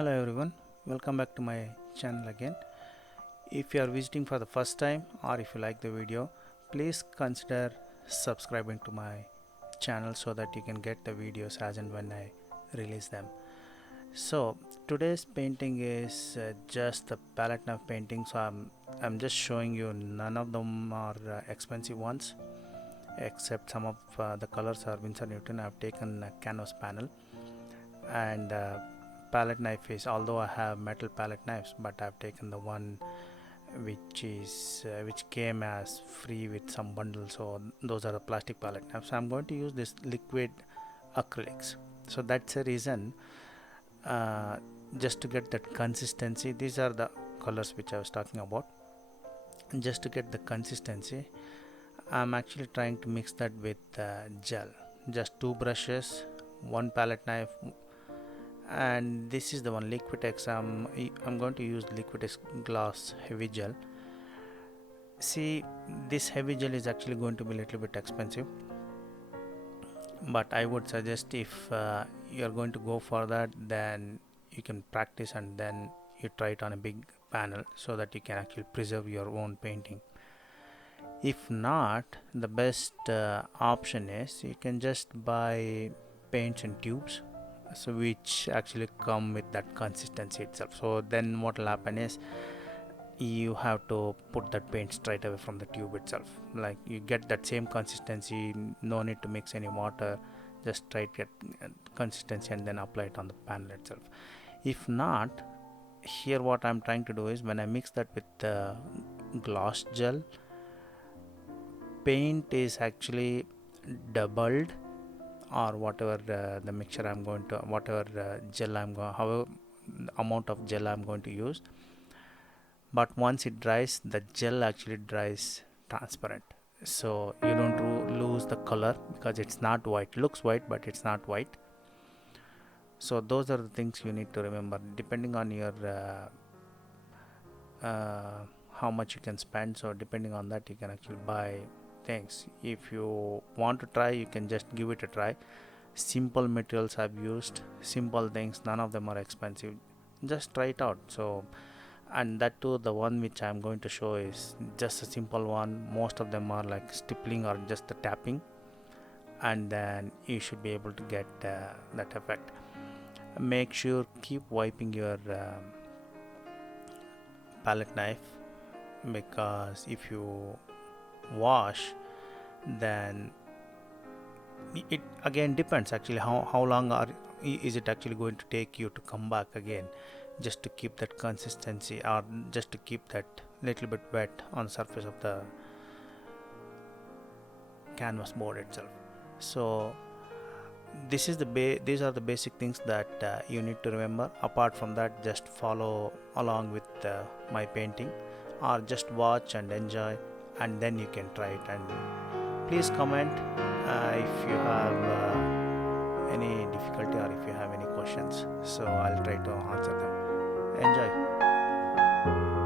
Hello everyone, welcome back to my channel again. If you are visiting for the first time or if you like the video, please consider subscribing to my channel so that you can get the videos as and when I release them. So today's painting is just the palette knife painting, so I'm just showing you. None of them are expensive ones, except some of the colors are Winsor Newton. I've taken a canvas panel, and palette knife is, although I have metal palette knives, but I've taken the one which came as free with some bundles. So those are the plastic palette knives. So I'm going to use this liquid acrylics. So that's the reason, uh, just to get that consistency. These are the colors which I was talking about. Just to get the consistency, I'm actually trying to mix that with gel. Just two brushes, one palette knife, and this is the one Liquitex. I'm going to use Liquitex glass heavy gel. See, this heavy gel is actually going to be a little bit expensive, but I would suggest, if you're going to go for that, then you can practice and then you try it on a big panel so that you can actually preserve your own painting. If not, the best option is you can just buy paints and tubes, so which actually come with that consistency itself. So then what will happen is you have to put that paint straight away from the tube itself, like you get that same consistency, no need to mix any water, just try to get consistency and then apply it on the panel itself. If not, here what I'm trying to do is, when I mix that with the gloss gel, paint is actually doubled, or whatever the mixture I'm going to, whatever gel I'm going, however amount of gel I'm going to use. But once it dries, the gel actually dries transparent, so you don't lose the color, because it's not white. It looks white, but it's not white. So those are the things you need to remember, depending on your how much you can spend. So depending on that, you can actually buy things. If you want to try, you can just give it a try. Simple materials I've used, simple things, none of them are expensive. Just try it out. So, and that too, the one which I'm going to show is just a simple one. Most of them are like stippling or just the tapping, and then you should be able to get that effect. Make sure keep wiping your palette knife, because if you wash, then it again depends actually how long is it actually going to take you to come back again, just to keep that consistency, or just to keep that little bit wet on the surface of the canvas board itself. So this is these are the basic things that you need to remember. Apart from that, just follow along with my painting, or just watch and enjoy, and then you can try it. And please comment if you have any difficulty, or if you have any questions, so I'll try to answer them. Enjoy.